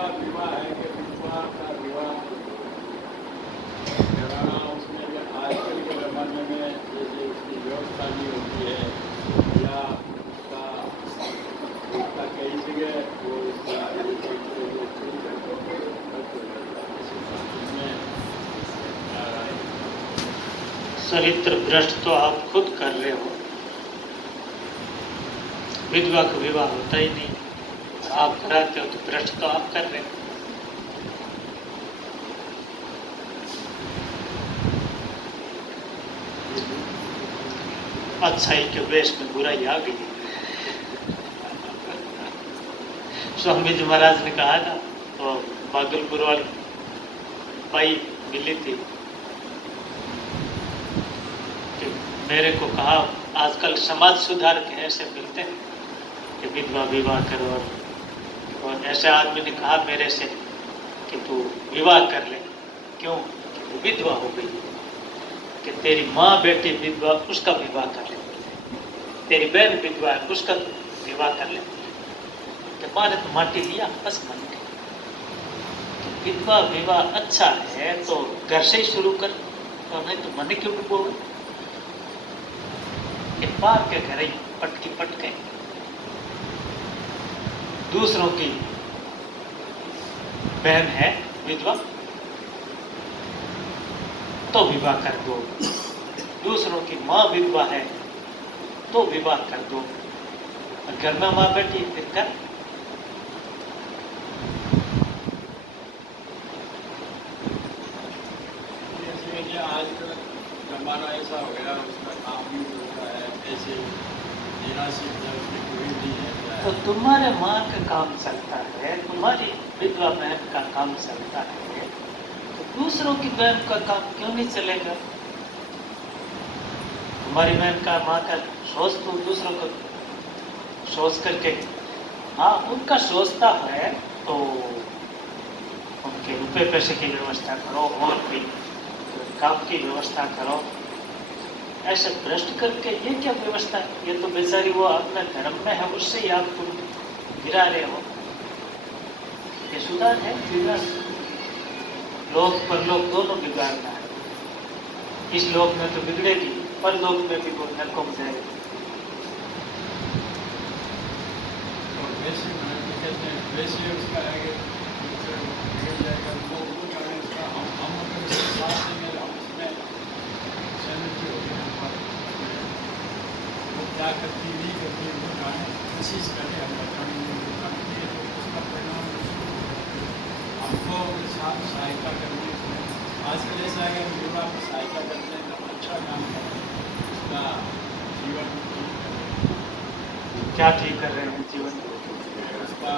विधवा विवाह है कि विधवा का विवाह कराना, उसमें जो आजकल के ज़माने में जैसे उसकी व्यवस्था नहीं होती है या उसका कई जगह वो उसका चरित्र भ्रष्ट तो आप खुद कर रहे हो। विधवा का विवाह होता ही नहीं, आप कराते हो तो भ्रष्ट तो आप कर रहे हो। अच्छाई के वेश में बुराई आ गई। स्वामी जी महाराज ने कहा था, तो भागलपुर वाली बाई मिली थी कि मेरे को कहा आजकल समाज सुधार के ऐसे मिलते हैं कि विधवा विवाह करो, और ऐसे आदमी ने कहा मेरे से कि तू विवाह कर ले। क्यों? कि तू विधवा हो गई, कि तेरी माँ बेटी विधवा, उसका विवाह कर ले, तेरी बहन विधवा है, उसका विवाह कर ले। कि माँ ने तो माटी लिया, बस मन के तो विधवा विवाह अच्छा है तो घर से ही शुरू कर, तो नहीं तो मन क्यों डूबोगे? बाहर के घर ही पटकी पटके दूसरों की बहन है विधवा तो विवाह कर दो, दूसरों की माँ विधवा है तो विवाह कर दो, घर में माँ बेटी फिर कर। आजकल जमाना ऐसा हो गया, उसका काम भी होता है, ऐसे निराशित कोई नहीं है। तो तुम्हारे माँ का काम चलता है, तुम्हारी विधवा बहन का काम चलता है, तो दूसरों की बहन का काम क्यों नहीं चलेगा? तुम्हारी बहन का माँ का सोच तो दूसरों को सोच करके, हाँ उनका सोचता है तो उनके रुपए पैसे की व्यवस्था करो और भी काम की व्यवस्था करो। ऐसे भ्रष्ट करके ये क्या व्यवस्था है? ये तो बेचारी वो अपने धर्म में है, उससे ही आप तुम गिरा रहे हो। ये सुधार है? बिगाड़ लोक परलोक दोनों बिगाड़ना है। इस लोक में तो बिगड़ेगी, परलोक में भी वो नरकों में जाएगी। वैसे उसका आगे जाएगा वो उसका हम साथ देंगे, हम उसमें सहमति हो गई, वो क्या करती नहीं करती वो जाने, कोशिश करें हम बताने तो उसका परिणाम हमको सहायता करनी है। आजकल ऐसा है कि युवा की सहायता करते हैं तो अच्छा काम करें, उसका जीवन क्या ठीक कर रहे हैं जीवन? उसका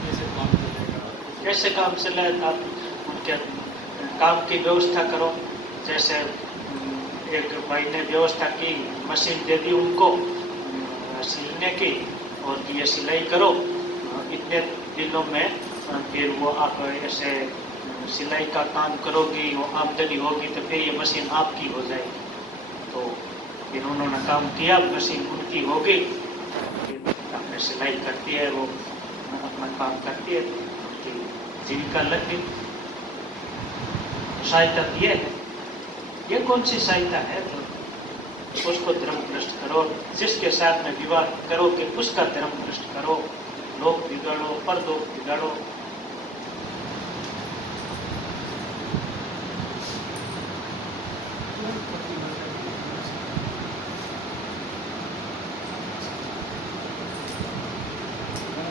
कैसे काम चलेगा, कैसे काम चलेगा? उनके काम की व्यवस्था करो। जैसे एक भाई ने व्यवस्था की, मशीन दे दी उनको सिलने की, और ये सिलाई करो, इतने दिनों में फिर वो आप ऐसे सिलाई का काम करोगी, वो आमदनी होगी तो फिर ये मशीन आपकी हो जाएगी। तो फिर उन्होंने काम किया, मशीन उनकी हो गई, अपने सिलाई करती है, वो अपना काम करती है, उनकी जीविका लग गई। सहायता दिए है, ये कौन सी सहायता है? तो उसको धर्म भ्रष्ट करो, जिसके साथ में विवाह करोगे उसका धर्म भ्रष्ट करो, लोग बिगाड़ो, परलोक बिगाड़ो।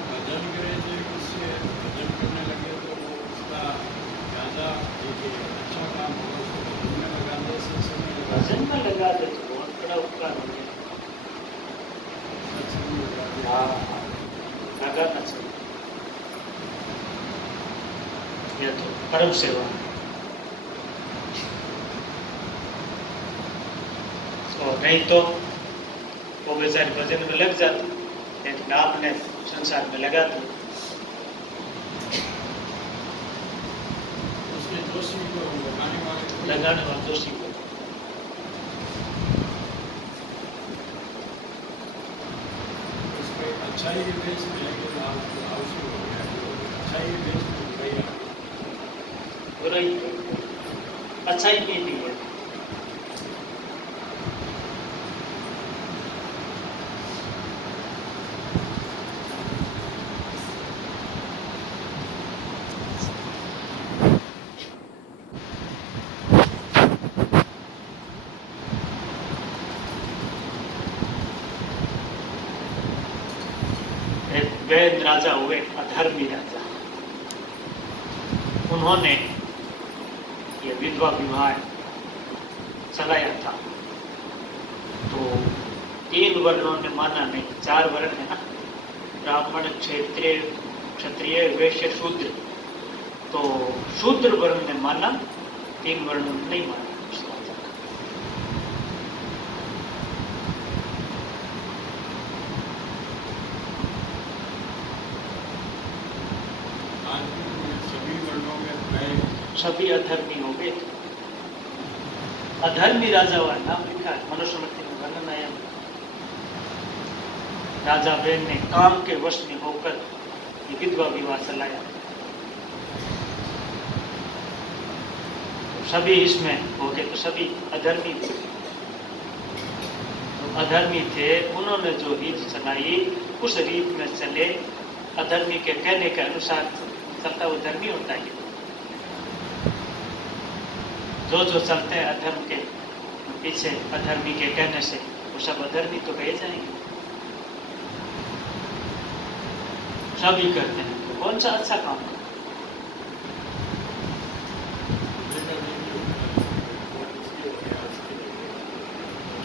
भजन करे थे, उससे भजन करने लगे तो वो उसका ज़्यादा एक अच्छा काम होगा, उसको भजन में लगा दे, समय भजन में लगा दे तो बहुत बड़ा उपकार हो गया। लगाना चाहिए, यह तो परम सेवा। और नहीं तो वो बेचारे भजन में लग जाते, लेकिन आपने संसार में लगा दिया। उसके दोषी को लगाने लगाने वाला दोषी को उसको अच्छाई के बेस में है कि आवश्यक हो गया, अच्छाई व्यस्त बुराई आ गई। बुराई अच्छाई नहीं दी है। एक वैद राजा हुए, अधर्मी राजा। उन्होंने ये विधवा विवाह चलाया था, तो 3 वर्णों ने माना नहीं। 4 वर्ण है ना, ब्राह्मण, क्षत्रिय, क्षत्रिय, वैश्य, शूद्र। तो शूद्र वर्ण ने माना, 3 वर्णों ने नहीं माना उस राजा का। आज भी सभी वर्णों में भय, सभी अधर्मी हो गए। अधर्मी राजा हुआ नाम लिखा है मनुस्मृति में, वर्णन आया। राजा वेद ने काम के वश में होकर ये विधवा विवाह चलाया। तो सभी इसमें हो गए, तो सभी अधर्मी थे। तो अधर्मी थे, उन्होंने जो रीत चलाई उस रीत में चले, अधर्मी के कहने के अनुसार चलता वो धर्मी होता है। जो चलते हैं अधर्म के पीछे, अधर्मी के कहने से, वो सब अधर्मी तो कहे जाएंगे। सभी करते हैं, तो कौन सा अच्छा काम है?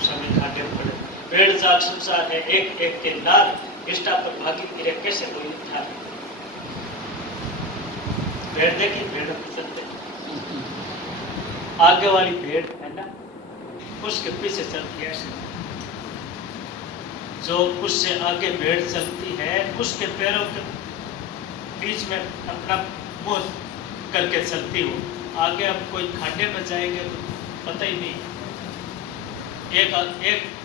सभी खाते पड़े, पेड़ जाग संसार है, एक एक के लाल निष्ठा पर भागी गिरे, कैसे कोई था? पेड़ देखी, पेड़ चलते, आगे वाली भेड़ है ना, उसके पीछे चलती है। जो उससे आगे भेड़ चलती है, उसके पैरों के बीच में अपना मुंह करके चलती हो। आगे अब कोई खाड्डे में जाएंगे तो पता ही नहीं। एक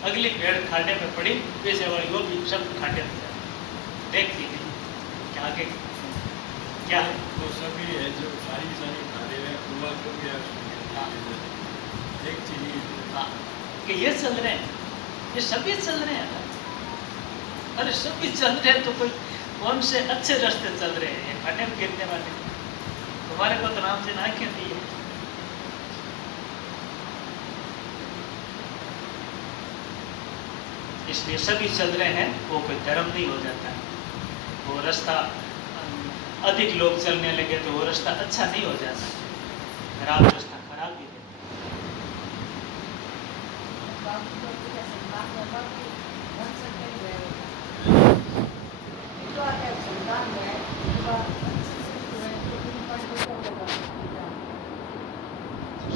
अगली भेड़ खाड्डे में पड़ी, पीछे वाली वो भी सब खाड्डे में जाए, देखती नहीं कि आगे क्या है। तो सभी है जो सारी खाते हैं, पूरा हो गया। एक चीज कि ये चल रहे हैं, ये सभी चल रहे हैं। अरे सभी चल रहे हैं तो कोई कौन से अच्छे रास्ते चल रहे हैं? खाने में गिरने वाले तुम्हारे को तो नाम से ना क्यों दी है? इसलिए सभी चल रहे हैं, वो कोई धर्म नहीं हो जाता है। वो रास्ता अधिक लोग चलने लगे तो वो रास्ता अच्छा नहीं हो जाता, खराब रास्ता खराब ही है।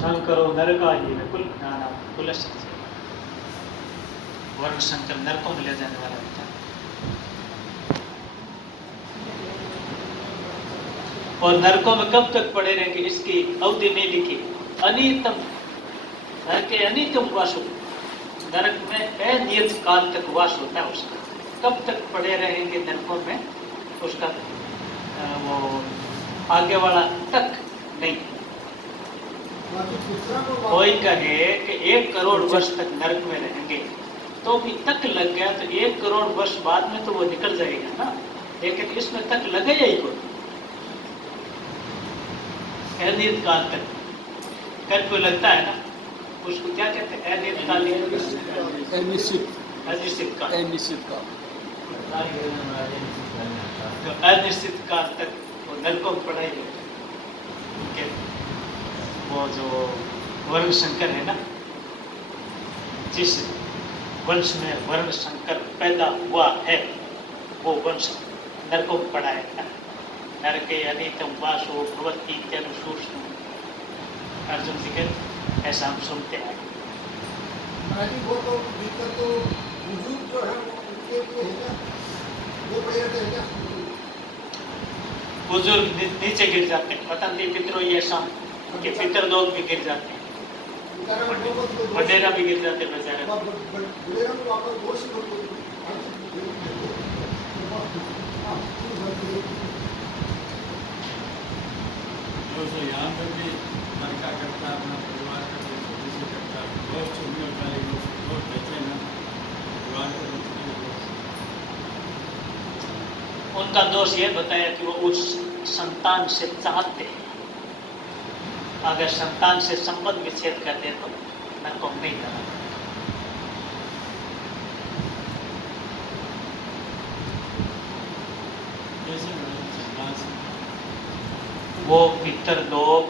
शंकरो नरकाजी में कुल ज्ञान कुल वर्ण शंकर नरकों में ले जाने वाला होता है। और नरकों में कब तक पड़े रहेंगे, इसकी अवधि नहीं लिखी। अनियतम नरक के अनियतम वास, नरक में अनियत काल तक वास होता है उसका। कब तक पड़े रहेंगे नरकों में, उसका वो आगे वाला तक नहीं। कोई कहे कि 1 करोड़ वर्ष तक नरक में रहेंगे, तो भी तक लग गया तो 1 करोड़ वर्ष बाद में तो वो निकल जाएगा ना, लेकिन इसमें तक लगेगा ही कोई अनियत काल तक। कल को लगता है ना, उसको क्या कहते हैं? अनियत काल, अनिश्चित काल, अनिश्चित काल। तो अनिश्चित काल तक वो नरकों में पढ़ाई उनके वो जो वर्ण शंकर है ना, जिस वंश में वर्ण शंकर पैदा हुआ है, वो वंश नरकों में पड़ा है। नरके अनितम वासो भवति इत्यनुसूक्ष्म, अर्जुन जी के ऐसा हम सुनते हैं। वो तो दिक्कत तो बुजुर्ग जो है उनके लिए है ना, वो बढ़िया है क्या? बुजुर्ग नीचे गिर जाते हैं, पतंगी पितरों ये शाम के पितर लोग भी गिर जाते हैं, वडेरा भी गिर जाते हैं बेचारे। दोस्तों यहाँ पर भी लड़का करता है अपना परिवार का कोई छोटी सी करता है दोस्त छोटी वाले दोस्त रहते हैं ना परिवार के दोस्त। उनका दोष ये बताया कि वो उस संतान से चाहते हैं, अगर संतान से संबंध विच्छेद कर दे तो नरक को नहीं जाना। कैसे बनाए संतान से? वो पितर लोग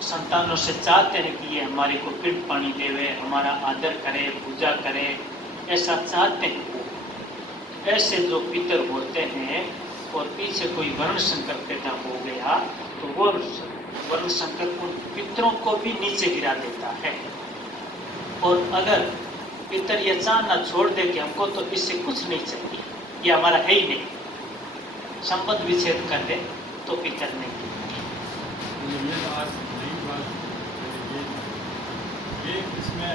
संतानों से चाहते हैं कि ये हमारे को पिंड पानी देवे, हमारा आदर करे, पूजा करे, ऐसा चाहते हैं वो। ऐसे जो पितर होते हैं और पीछे कोई वर्ण संकर पैदा हो गया तो वो वर्ण संकर उन पितरों को भी नीचे गिरा देता है। और अगर पितर ये चाहना छोड़ दे कि हमको तो इससे कुछ नहीं चाहिए, ये हमारा है ही नहीं, संबंध विच्छेद कर दे तो पितर नहीं। ये तो आज नई बात ये इसमें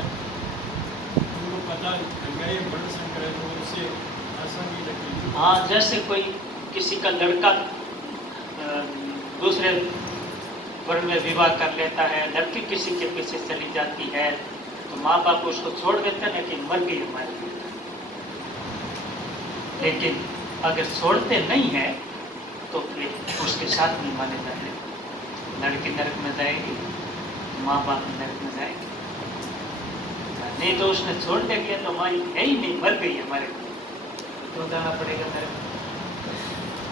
तुमको पता लग गया ये वर्ण संकर है तो उससे आसान नहीं लगेगी। हाँ, जैसे कोई किसी का लड़का दूसरे वर्ण में विवाह कर लेता है, लड़की किसी के पीछे चली जाती है तो माँ बाप उसको छोड़ देते हैं कि मर गई हमारी। लेकिन अगर छोड़ते नहीं है तो फिर उसके साथ नहीं माने जाते। लड़की नरक में जाएगी, माँ बाप नरक में जाएगी। नहीं तो उसने छोड़ दिया तो हमारी है ही नहीं, मर गई हमारे को, तो जाना पड़ेगा नरक।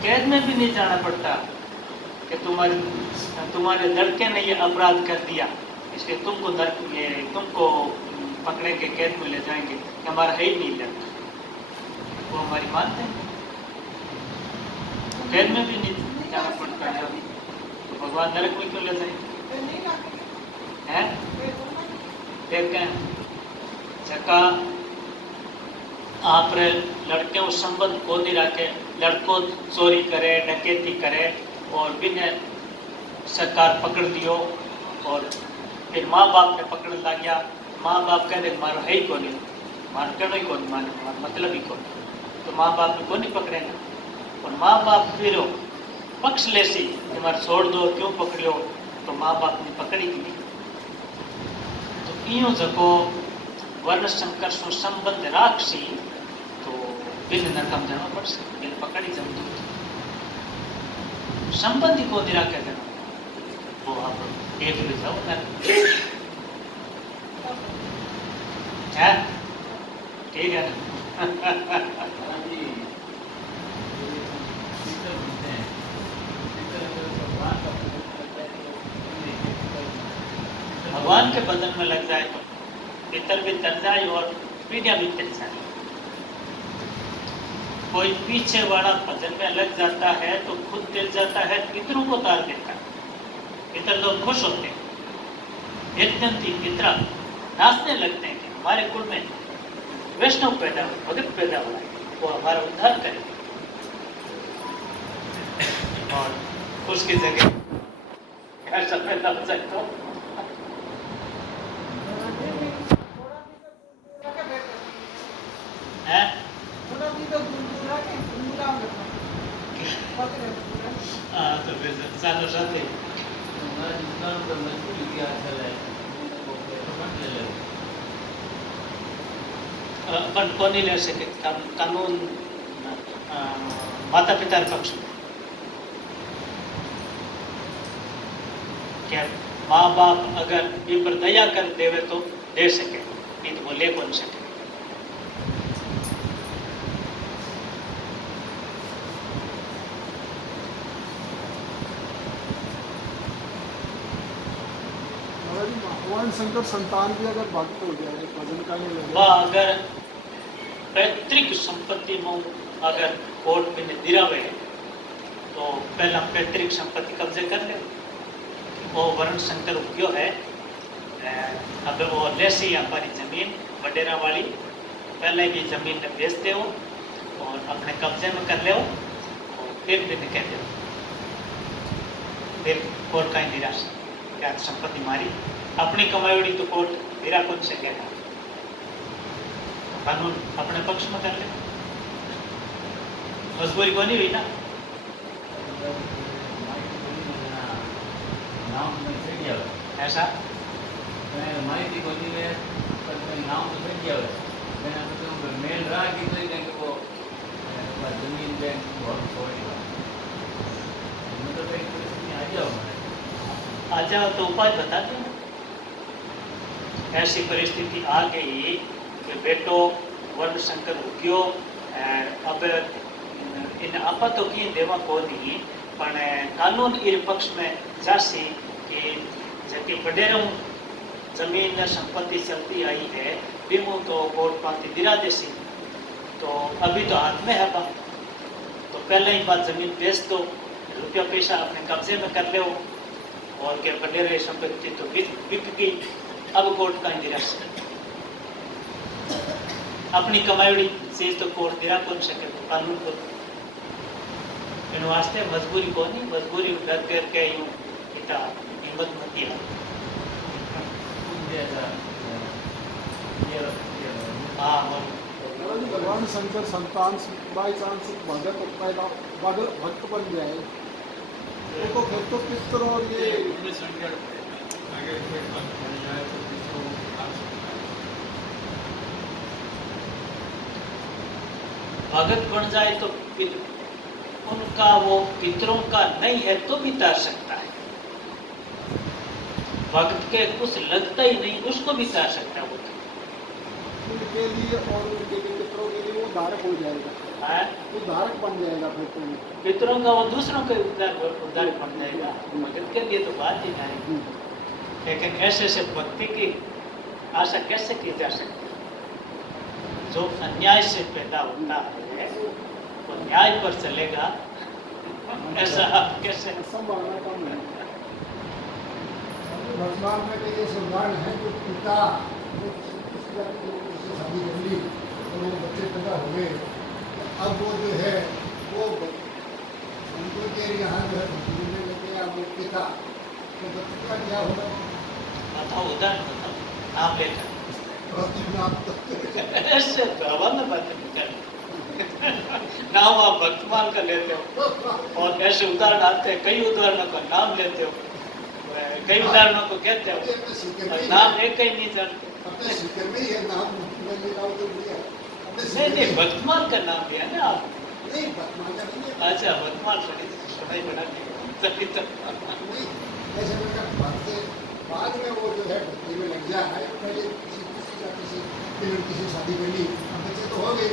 कैद में भी नहीं जाना पड़ता कि तुम्हारे लड़के ने ये अपराध कर दिया इसलिए तुमको पकड़े के कैद में ले जाएंगे कि हमारा है ही नहीं लड़का, वो हमारी मानते हैं। तो कैद में भी नहीं जाना पड़ता है तो भगवान नरक में क्यों ले जाएंगे? हैं? फिर क्या जका आप लड़के उस संबंध को नहीं रखे, लड़कों चोरी करे, डकैती करे और बिना सरकार पकड़ लियो और फिर माँ बाप ने पकड़ ला गया, माँ बाप कहते मारो है ही कौन, मारो कहना ही कौन, मानो मतलब ही कौन, तो माँ बाप ने कौन नहीं पकड़ेगा। और माँ बाप फिर पक्ष ले सी तुम्हारे छोड़ दो, क्यों पकड़ियो, तो माँ बाप ने पकड़ी की नहीं। तो इं जको वर्ण संकर सो संबंध राखसी तो बिन नरकम जाना पड़શે, बिन पकड़ी जमतो संबंधी को दिरा के जाना वो आप एक ले जाओ ना है, ठीक है ना। भगवान के बंधन में लग जाए तो पितर भी तर जाए और पीढ़ियां भी तर जाए। कोई पीछे वाला भजन में लग जाता है तो खुद दिल जाता है, पितरों को तार देता है। पितर लोग खुश होते हैं, पितरा नाचने लगते हैं कि हमारे कुल में वैष्णव पैदा हो, भगत पैदा हुआ है, वो हमारा उद्धार करे। और उसकी जगह ऐसा पैदा हो जाए तो है तो फिर सालों साथे પણ કોની લે શકે કાનૂન માતા પિતા પક્ષ क्या माँ बाप अगर इन पर दया कर देवे तो दे सके, नहीं तो वो ले कौन सके। भगवान शंकर संतान भी अगर भक्त हो जाए भजन का नहीं लगे, वह अगर पैतृक संपत्ति में अगर कोर्ट में दिरावे तो पहला पैतृक संपत्ति कब्जे कर ले। वो वर्ण शंकर उपयोग है, अब वो लेसी हमारी जमीन वडेरा वाली पहले भी जमीन में बेच दे और अपने कब्जे में कर ले और फिर भी कह दे, फिर कोर्ट का निराश क्या संपत्ति मारी अपनी कमाई तो कोर्ट मेरा कौन से कहना, कानून अपने पक्ष में कर ले, मजबूरी को नहीं हुई ना। માહિતી બનીને નામ તો થઈ ગયા હોય. ऐसा અને માહિતી બનીને પણ નામ તો થઈ ગયા હોય. એના પછી હું મેલ રાખી તો કંઈક वो जमीन बैंक बहुत छोड़ी मतलब एक परिस्थिति आ जाओ हमारे आ जाओ तो उपाय बता दो। ऐसी परिस्थिति आ गई कि बेटो वर्ण संकर हो गयो अब इन आपा तो की देवा को नहीं पण कानून इन पक्ष में जासी कि जबकि वडेरों जमीन संपत्ति चलती आई है बीमो तो कोर्ट पाती दिरा देसी तो अभी तो हाथ में है बा तो पहले ही बात जमीन बेच दो रुपया पैसा अपने कब्जे में कर लो और क्या वडेरे संपत्ति तो बिक गई अब कोर्ट का निराश अपनी कमाई चीज तो कोर्ट दिरा कौन सके तो कानून को इन वास्ते मजबूरी को नहीं मजबूरी डर करके यूं इतना हिम्मत मत किया हाँ भगवान शंकर संतान बाई चांस भगत पैदा भक्त बन जाए तो फिर तो पितर और ये उन्हें संकट आगे कोई भक्त बन जाए तो पितरों को खा सकता है. भगत बन जाए तो उनका वो पितरों का नहीं है तो भी तार सकता है भगत के कुछ लगता ही नहीं उसको भी तार सकता है वो उनके लिए और उनके पितरों के लिए वो धारक हो जाएगा है वो धारक बन जाएगा फिर तो पितरों का वो दूसरों के उद्धार बन जाएगा भगत के लिए तो बात ही नहीं लेकिन ऐसे ऐसे भक्ति की आशा कैसे की जा सकती है जो अन्याय से पैदा होता है वो न्याय पर चलेगा ऐसा कैसे संभावना कम है भगवान में तो ये सुधार है जो पिता शादी कर ली और वो बच्चे पैदा हो गए अब वो जो है वो उनको के यहाँ जो है मिलने लगे या वो पिता तो बच्चे का क्या होगा बताओ उदाहरण बताओ नाम लेकर ऐसे भगवान में बात नहीं कर नाम आप भक्तमान का लेते हो और ऐसे उदाहरण आते हैं कई उदाहरणों का नाम लेते हो कई उदाहरणों को कहते हो और नाम एक ही नहीं जानते अपने सिक्कर में ही है नाम मैं लिखाऊं तो भी है नहीं वर्तमान का नाम भी है ना आप नहीं वर्तमान का नहीं है अच्छा वर्तमान सुनाई बना तभी तो नहीं ऐसे में का बाद में वो जो है भक्ति में लग जाए पहले किसी शादी कर ली अब बच्चे तो हो गए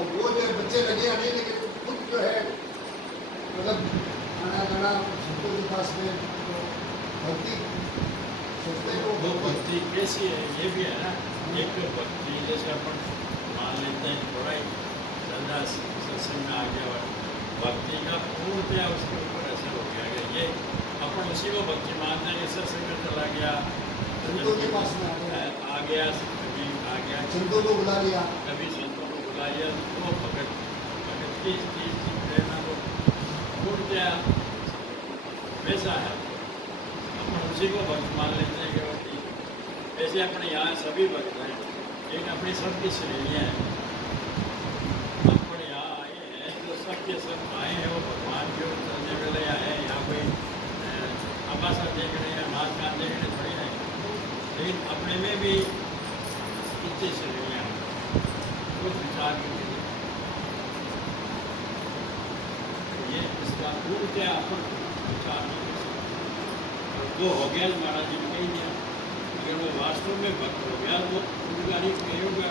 अब वो जो बच्चे लगे या नहीं लेकिन खुद जो है मतलब आना जाना सबको के पास में तो भक्ति सोचते हैं वो भक्ति कैसी है ये भी है ना एक तो भक्ति जैसे अपन मान लेते हैं थोड़ा ही धंधा सत्संग में आ गया और भक्ति का पूर्णतया उसके ऊपर असर हो गया कि ये अपन उसी को भक्ति मानते हैं कि सत्संग में चला गया संतों के पास में आ गया कभी आ गया संतों को बुला लिया कभी संतों को बुला लिया वो भगत भगत की चीज की प्रेरणा को पूर्णतया वैसा है अपन उसी को भक्त मान लेते हैं कि वो ठीक है वैसे अपने यहाँ सभी भक्त हैं लेकिन अपनी सबकी श्रेणियाँ हैं अपन यहाँ आए हैं तो सबके सब आए हैं वो भगवान की ओर चलने वाले आए हैं यहाँ कोई आभासा देख रहे हैं महात्मा देख रहे थोड़ी आए लेकिन अपने में भी कितनी श्रेणियाँ हैं कुछ विचार कीजिए ये इसका पूर्णतया अपन विचार नहीं कर सकते वो हो गया महाराज जी ने कही दिया अगर वो वास्तव में भक्त हो गया वो उनका नहीं नहीं होगा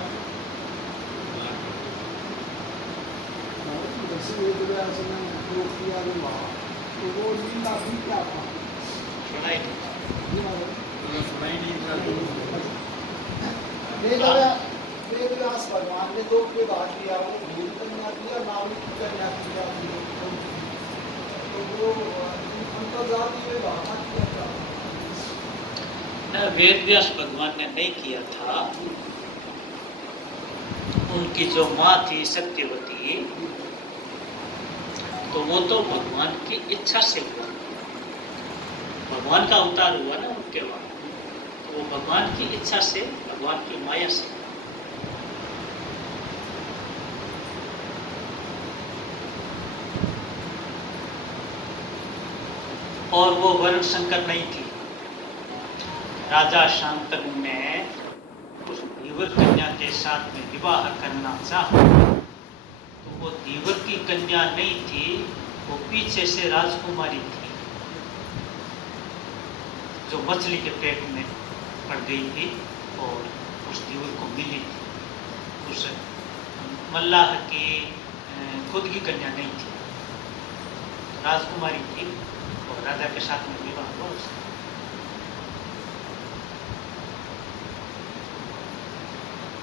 तो वो लीला भी क्या था सुनाई तो सुनाई नहीं पड़ा वेदव्यास भगवान ने तो के बाद दिया वो भील कन्या दिया नाविक कन्या दिया तो वो अंतर्जातीय भावना किया था वेद व्यास भगवान ने नहीं किया था उनकी जो माँ थी सत्यवती तो वो तो भगवान की इच्छा से हुआ भगवान का अवतार हुआ ना उनके बाद तो वो भगवान की इच्छा से भगवान की माया से और वो वर्ण संकर नहीं थी। राजा शांतनु ने उस धीवर कन्या के साथ में विवाह करना चाहा, तो वो धीवर की कन्या नहीं थी, वो पीछे से राजकुमारी थी जो मछली के पेट में पड़ गई थी और उस धीवर को मिली थी। उस मल्लाह की खुद की कन्या नहीं थी, राजकुमारी थी और राजा के साथ में विवाह हुआ उसका।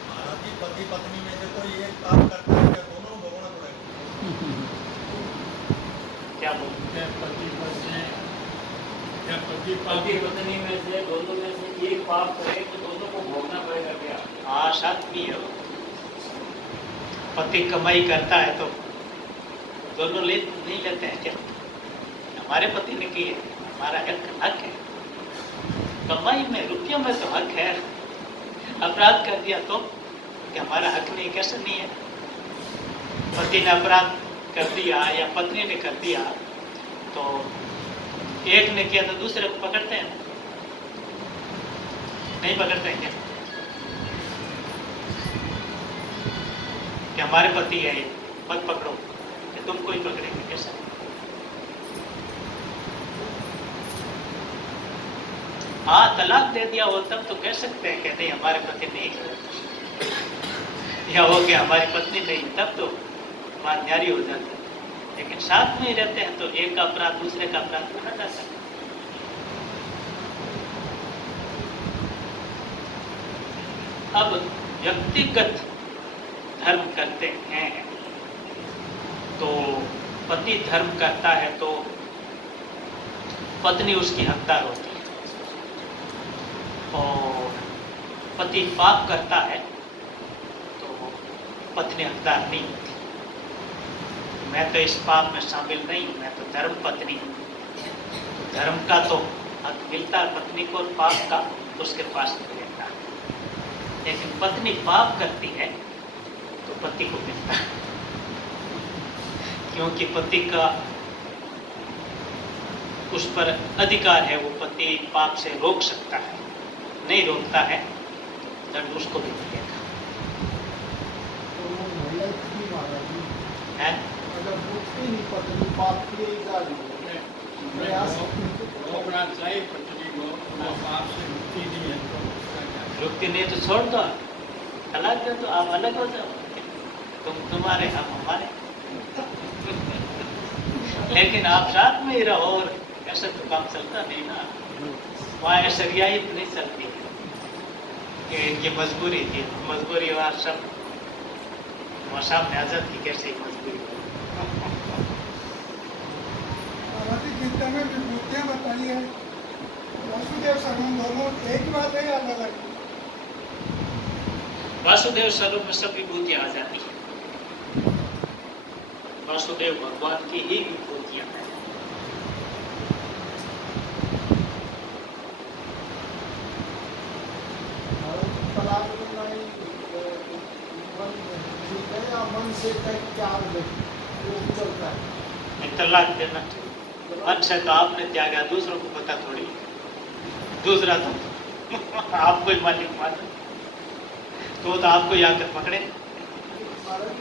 महाराज जी, पति पत्नी में से कोई एक काम करता है क्या दोनों भोगना पड़ेगा? क्या बोलते क्या पति पत्नी पति पत्नी में से दोनों में से एक पाप करे तो दोनों को भोगना पड़ेगा क्या? हाँ, साथ भी है। पति कमाई करता है तो दोनों नहीं लेते हैं क्या? हमारे पति ने की है, हमारा हक है। कमाई में रुपयों में तो हक है, अपराध कर दिया तो क्या हमारा हक नहीं? कैसे नहीं है? पति ने अपराध कर दिया या पत्नी ने कर दिया तो एक ने किया तो दूसरे को पकड़ते हैं, नहीं पकड़ते हैं क्या? कि हमारे पति है ये, मत पकड़ो, कि तुमको ही पकड़ेंगे कैसे? हाँ, तलाक दे दिया हो तब तो कह सकते हैं कि नहीं हमारे पति नहीं या हो गया हमारी पत्नी नहीं, तब तो बात न्यारी हो जाती है। लेकिन साथ में ही रहते हैं तो एक का अपराध दूसरे का अपराध बना जाता है। अब व्यक्तिगत धर्म करते हैं तो पति धर्म करता है तो पत्नी उसकी हकदार होती है, और पति पाप करता है तो पत्नी हकदार नहीं होती। मैं तो इस पाप में शामिल नहीं हूँ, मैं तो धर्म पत्नी हूँ, तो धर्म का तो हक मिलता है पत्नी को, और पाप का उसके पास नहीं रहता। लेकिन पत्नी पाप करती है तो पति को मिलता है, क्योंकि पति का उस पर अधिकार है, वो पति पाप से रोक सकता है, नहीं रोकता है दंड उसको भी मिलेगा। तो वो महिला की महाराज जी है अगर पूछती नहीं पत्नी पाप की गाली प्रयास रोकना चाहिए पत्नी को, वो पाप से मुक्ति नहीं है तो उसका क्या? रुकती नहीं तो छोड़ दो, तलाक दे दो, आप अलग हो जाओ, तुम तुम्हारे हम हमारे। लेकिन आप साथ में ही रहो, और ऐसे तो काम चलता नहीं ना। वहाँ ऐसरियाई नहीं चलती कि इनकी मजबूरी थी, मजबूरी वहाँ सब वहाँ सामने आ जाती, कैसे ही मजबूरी। गीता में विभूतियाँ बताई है, वासुदेव सर्वम दोनों एक बात है या अलग अलग? वासुदेव स्वरूप में सब विभूतियाँ आ जाती है। वासुदेव भगवान की ही विभूतियाँ हैं। तलाक नहीं ठीक है या मन से क्या वो चलता है? तलाक देना मन से तो आपने त्यागा, दूसरों को पता थोड़ी, दूसरा तो आपको ही मालिक माना, तो आपको ही आकर पकड़े।